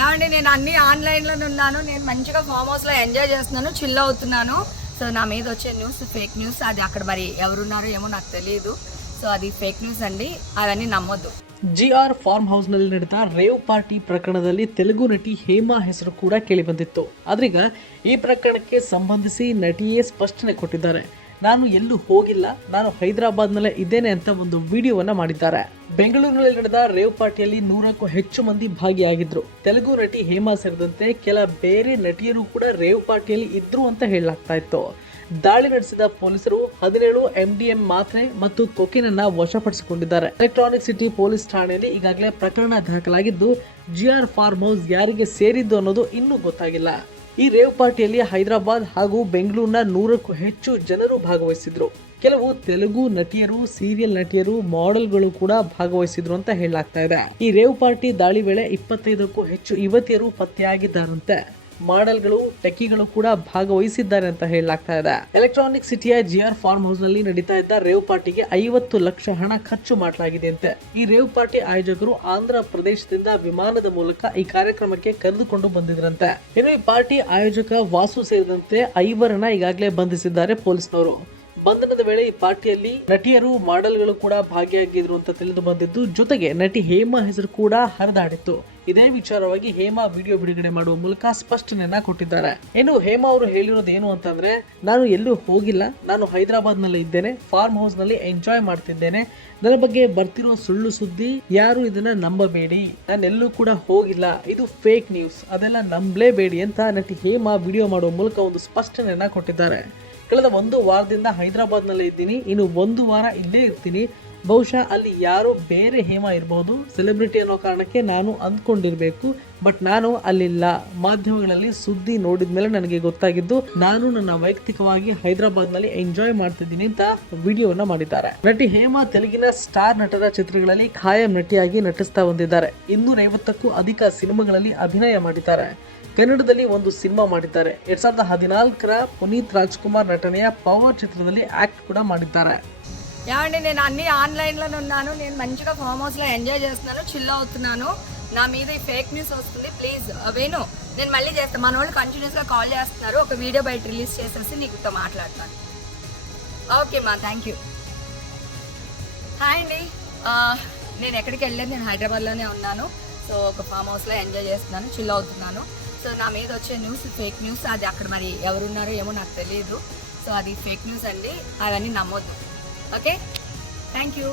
ఏమండి నేను అన్ని ఆన్లైన్లోనే ఉన్నాను. నేను మంచిగా ఫామ్ హౌస్లో ఎంజాయ్ చేస్తున్నాను, చిల్ అవుతున్నాను. సో నా మీద వచ్చే న్యూస్ ఫేక్ న్యూస్. అది అక్కడ మరి ఎవరున్నారో ఏమో నాకు తెలియదు. సో అది ఫేక్ న్యూస్ అండి, అవన్నీ నమ్మొద్దు. ಜಿಆರ್ ಫಾರ್ಮ್ ಹೌಸ್ನಲ್ಲಿ ನಡೆದ ರೇವ್ ಪಾರ್ಟಿ ಪ್ರಕರಣದಲ್ಲಿ ತೆಲುಗು ನಟಿ ಹೇಮಾ ಹೆಸರು ಕೂಡ ಕೇಳಿಬಂದಿತ್ತು. ಆದ್ರೀಗ ಈ ಪ್ರಕರಣಕ್ಕೆ ಸಂಬಂಧಿಸಿ ನಟಿಯೇ ಸ್ಪಷ್ಟನೆ ಕೊಟ್ಟಿದ್ದಾರೆ. ನಾನು ಎಲ್ಲೂ ಹೋಗಿಲ್ಲ, ನಾನು ಹೈದರಾಬಾದ್ನಲ್ಲೇ ಇದ್ದೇನೆ ಅಂತ ಒಂದು ವಿಡಿಯೋವನ್ನ ಮಾಡಿದ್ದಾರೆ. ಬೆಂಗಳೂರಿನಲ್ಲಿ ನಡೆದ ರೇವ್ ಪಾರ್ಟಿಯಲ್ಲಿ 100ಕ್ಕೂ ಹೆಚ್ಚು ಮಂದಿ ಭಾಗಿಯಾಗಿದ್ರು. ತೆಲುಗು ನಟಿ ಹೇಮಾ ಸೇರಿದಂತೆ ಕೆಲ ಬೇರೆ ನಟಿಯರು ಕೂಡ ರೇವ್ ಪಾರ್ಟಿಯಲ್ಲಿ ಇದ್ರು ಅಂತ ಹೇಳಲಾಗ್ತಾ ಇತ್ತು. ದಾಳಿ ನಡೆಸಿದ ಪೊಲೀಸರು 17 MDM ಮಾತ್ರೆ ಮತ್ತು ಕೊಕೇನ್ ಅನ್ನ ವಶಪಡಿಸಿಕೊಂಡಿದ್ದಾರೆ. ಎಲೆಕ್ಟ್ರಾನಿಕ್ ಸಿಟಿ ಪೊಲೀಸ್ ಠಾಣೆಯಲ್ಲಿ ಈಗಾಗಲೇ ಪ್ರಕರಣ ದಾಖಲಾಗಿದ್ದು, ಜಿಆರ್ ಫಾರ್ಮ್ ಹೌಸ್ ಯಾರಿಗೆ ಸೇರಿದ್ದು ಅನ್ನೋದು ಇನ್ನೂ ಗೊತ್ತಾಗಿಲ್ಲ. ಈ ರೇವ್ ಪಾರ್ಟಿಯಲ್ಲಿ ಹೈದರಾಬಾದ್ ಹಾಗೂ ಬೆಂಗಳೂರಿನ 100ಕ್ಕೂ ಹೆಚ್ಚು ಜನರು ಭಾಗವಹಿಸಿದ್ರು. ಕೆಲವು ತೆಲುಗು ನಟಿಯರು, ಸೀರಿಯಲ್ ನಟಿಯರು, ಮಾಡೆಲ್ಗಳು ಕೂಡ ಭಾಗವಹಿಸಿದ್ರು ಅಂತ ಹೇಳಲಾಗ್ತಾ ಇದೆ. ಈ ರೇವ್ ಪಾರ್ಟಿ ದಾಳಿ ವೇಳೆ 25ಕ್ಕೂ ಹೆಚ್ಚು ಯುವತಿಯರು ಪತ್ತೆಯಾಗಿದ್ದಾರಂತೆ. ಮಾಡೆಲ್ಗಳು, ಟೆಕ್ಕಿಗಳು ಕೂಡ ಭಾಗವಹಿಸಿದ್ದಾರೆ ಅಂತ ಹೇಳಲಾಗ್ತಾ ಇದೆ. ಎಲೆಕ್ಟ್ರಾನಿಕ್ ಸಿಟಿಯ ಜಿಆರ್ ಫಾರ್ಮ್ ಹೌಸ್ ನಲ್ಲಿ ನಡೀತಾ ಇದ್ದ ರೇವ್ ಪಾರ್ಟಿಗೆ 50 ಲಕ್ಷ ಹಣ ಖರ್ಚು ಮಾಡಲಾಗಿದೆ ಅಂತೆ. ಈ ರೇವ್ ಪಾರ್ಟಿ ಆಯೋಜಕರು ಆಂಧ್ರ ಪ್ರದೇಶದಿಂದ ವಿಮಾನದ ಮೂಲಕ ಈ ಕಾರ್ಯಕ್ರಮಕ್ಕೆ ಕರೆದುಕೊಂಡು ಬಂದಿದ್ರಂತೆ. ಇನ್ನು ಈ ಪಾರ್ಟಿ ಆಯೋಜಕ ವಾಸು ಸೇರಿದಂತೆ 5 ಈಗಾಗಲೇ ಬಂಧಿಸಿದ್ದಾರೆ ಪೊಲೀಸ್ನವರು. ಬಂಧನದ ವೇಳೆ ಈ ಪಾರ್ಟಿಯಲ್ಲಿ ನಟಿಯರು, ಮಾಡೆಲ್ಗಳು ಕೂಡ ಭಾಗಿಯಾಗಿದ್ರು ಅಂತ ತಿಳಿದು ಬಂದಿದ್ದು, ಜೊತೆಗೆ ನಟಿ ಹೇಮಾ ಹೆಸರು ಕೂಡ ಹರಿದಾಡಿತ್ತು. ಇದೇ ವಿಚಾರವಾಗಿ ಹೇಮಾ ವಿಡಿಯೋ ಬಿಡುಗಡೆ ಮಾಡುವ ಮೂಲಕ ಸ್ಪಷ್ಟನೆಯನ್ನ ಕೊಟ್ಟಿದ್ದಾರೆ. ಇನ್ನು ಹೇಮಾ ಅವರು ಹೇಳಿರೋದು ಏನು ಅಂತಂದ್ರೆ, ನಾನು ಎಲ್ಲೂ ಹೋಗಿಲ್ಲ, ನಾನು ಹೈದರಾಬಾದ್ ನಲ್ಲಿ ಇದ್ದೇನೆ, ಫಾರ್ಮ್ ಹೌಸ್ ನಲ್ಲಿ ಎಂಜಾಯ್ ಮಾಡ್ತಿದ್ದೇನೆ. ನನ್ನ ಬಗ್ಗೆ ಬರ್ತಿರುವ ಸುಳ್ಳು ಸುದ್ದಿ ಯಾರು ಇದನ್ನ ನಂಬಬೇಡಿ, ನಾನೆಲ್ಲೂ ಕೂಡ ಹೋಗಿಲ್ಲ, ಇದು ಫೇಕ್ ನ್ಯೂಸ್, ಅದೆಲ್ಲ ನಂಬಲೇಬೇಡಿ ಅಂತ ನಟಿ ಹೇಮಾ ವಿಡಿಯೋ ಮಾಡುವ ಮೂಲಕ ಒಂದು ಸ್ಪಷ್ಟನೆಯನ್ನ ಕೊಟ್ಟಿದ್ದಾರೆ. ಕಳೆದ 1 ವಾರದಿಂದ ಹೈದರಾಬಾದ್ ನಲ್ಲಿ ಇದ್ದೀನಿ, ಇನ್ನು 1 ವಾರ ಇಲ್ಲೇ ಇರ್ತೀನಿ. ಬಹುಶಃ ಅಲ್ಲಿ ಯಾರೋ ಬೇರೆ ಹೇಮಾ ಇರಬಹುದು, ಸೆಲೆಬ್ರಿಟಿ ಅನ್ನೋ ಕಾರಣಕ್ಕೆ ನಾನು ಅಂದ್ಕೊಂಡಿರ್ಬೇಕು, ಬಟ್ ನಾನು ಅಲ್ಲಿಲ್ಲ. ಮಾಧ್ಯಮಗಳಲ್ಲಿ ಸುದ್ದಿ ನೋಡಿದ ಮೇಲೆ ನನಗೆ ಗೊತ್ತಾಗಿದ್ದು, ನಾನು ನನ್ನ ವೈಯಕ್ತಿಕವಾಗಿ ಹೈದರಾಬಾದ್ ನಲ್ಲಿ ಎಂಜಾಯ್ ಮಾಡ್ತಿದ್ದೀನಿ ಅಂತ ವಿಡಿಯೋವನ್ನ ಮಾಡಿದ್ದಾರೆ. ನಟಿ ಹೇಮಾ ತೆಲುಗಿನ ಸ್ಟಾರ್ ನಟರ ಚಿತ್ರಗಳಲ್ಲಿ ಖಾಯಂ ನಟಿಯಾಗಿ ನಟಿಸ್ತಾ ಬಂದಿದ್ದಾರೆ. 250ಕ್ಕೂ ಅಧಿಕ ಸಿನಿಮಾಗಳಲ್ಲಿ ಅಭಿನಯ ಮಾಡಿದ್ದಾರೆ. ಕನ್ನಡದಲ್ಲಿ ಒಂದು ಸಿನಿಮಾ ಮಾಡಿದ್ದಾರೆ. 2014ರ ಪುನೀತ್ ರಾಜ್ಕುಮಾರ್ నటನೆಯ పవర్ చిత్రದಲ್ಲಿ యాక్ట్ కూడా ಮಾಡಿದ್ದಾರೆ. ఏమండి నేను అన్ని ఆన్లైన్లోనే ఉన్నాను. నేను మంచిగా ఫామ్ హౌస్లో ఎంజాయ్ చేస్తున్నాను, చిల్ అవుతున్నాను. నా మీద ఈ ఫేక్ న్యూస్ వస్తుంది. ప్లీజ్ వేణు, నేను మళ్ళీ చేస్తాను. మన వాళ్ళు కంటిన్యూస్గా కాల్ చేస్తున్నారు. ఒక వీడియో బయట రిలీజ్ చేసేసి నీకుతో మాట్లాడతాను. ఓకే మా, థ్యాంక్ యూ. హాయ్ అండి, నేను ఎక్కడికి వెళ్ళలేదు, నేను హైదరాబాద్లోనే ఉన్నాను. సో ఒక ఫామ్ హౌస్లో ఎంజాయ్ చేస్తున్నాను, చిల్ అవుతున్నాను. సో నా మీద వచ్చే న్యూస్ ఫేక్ న్యూస్. అది అక్కడ మరి ఎవరున్నారో ఏమో నాకు తెలియదు. సో అది ఫేక్ న్యూస్ అండి, అవన్నీ నమ్మొద్దు. Okay, thank you.